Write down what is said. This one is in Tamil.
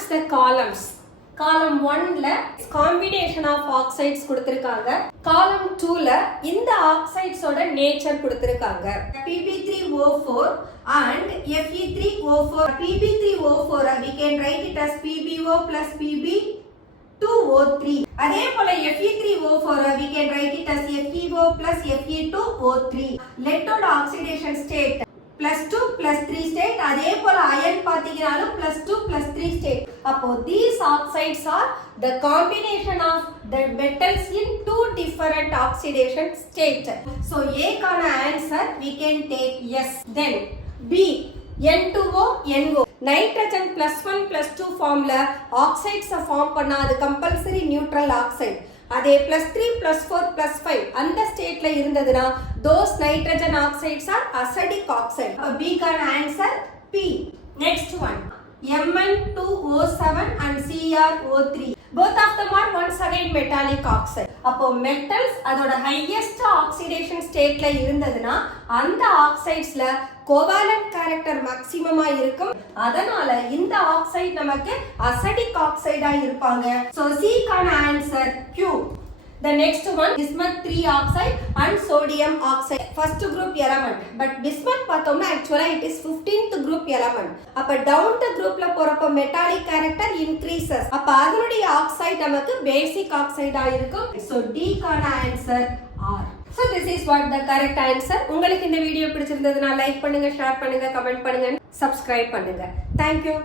match the columns. Column 1 ல combination of oxides கொடுத்திருக்காங்க. Column 2 ல இந்த oxides ஓட nature கொடுத்திருக்காங்க. Pb3O4 and Fe3O4. Pb3O4 we can write it as PbO plus Pb2O3. அதே போல Fe3O4 we can write it as FeO plus Fe2O3. Lead oxidation state +2 +3 state. அதே போல iron பாத்தீங்கனாலும் +2 +3 state. அப்போ these oxides are the combination of the metals in two different oxidation states. So A கான answer we can take yes. Then B N2O NO. Nitrogen +1 +2 formula oxides form பண்ணா அது compulsory neutral oxide. அதே +3 +4 +5 அந்த ஸ்டேட்ல இருந்ததுனா those nitrogen oxides are acidic oxide. B கான answer P. Next one Mn2O7 and CrO3. both of them are once again metallic oxide. அப்போ metals அதோட highest oxidation stateல இருந்ததுனா அந்த oxidesல covalent character maximum இருக்கும். அதனால இந்த oxide நமக்கு acidic oxide இருப்பாங்க. So C கான answer Q. The next one bismuth 3 oxide and sodium oxide. First group element. But bismuth பார்த்தோம்னா actually it is 15th group element. அப்ப down the groupல போறப்ப metallic character increases. அப்ப அதனுடைய oxide நமக்கு basic oxide இருக்கும். So D கான answer R. So this is what the correct answer. உங்களுக்கு இந்த வீடியோ பிடிச்சிருந்ததுனா லைக் பண்ணுங்க, ஷேர் பண்ணுங்க, கமெண்ட் பண்ணுங்க, subscribe பண்ணுங்க. Thank you.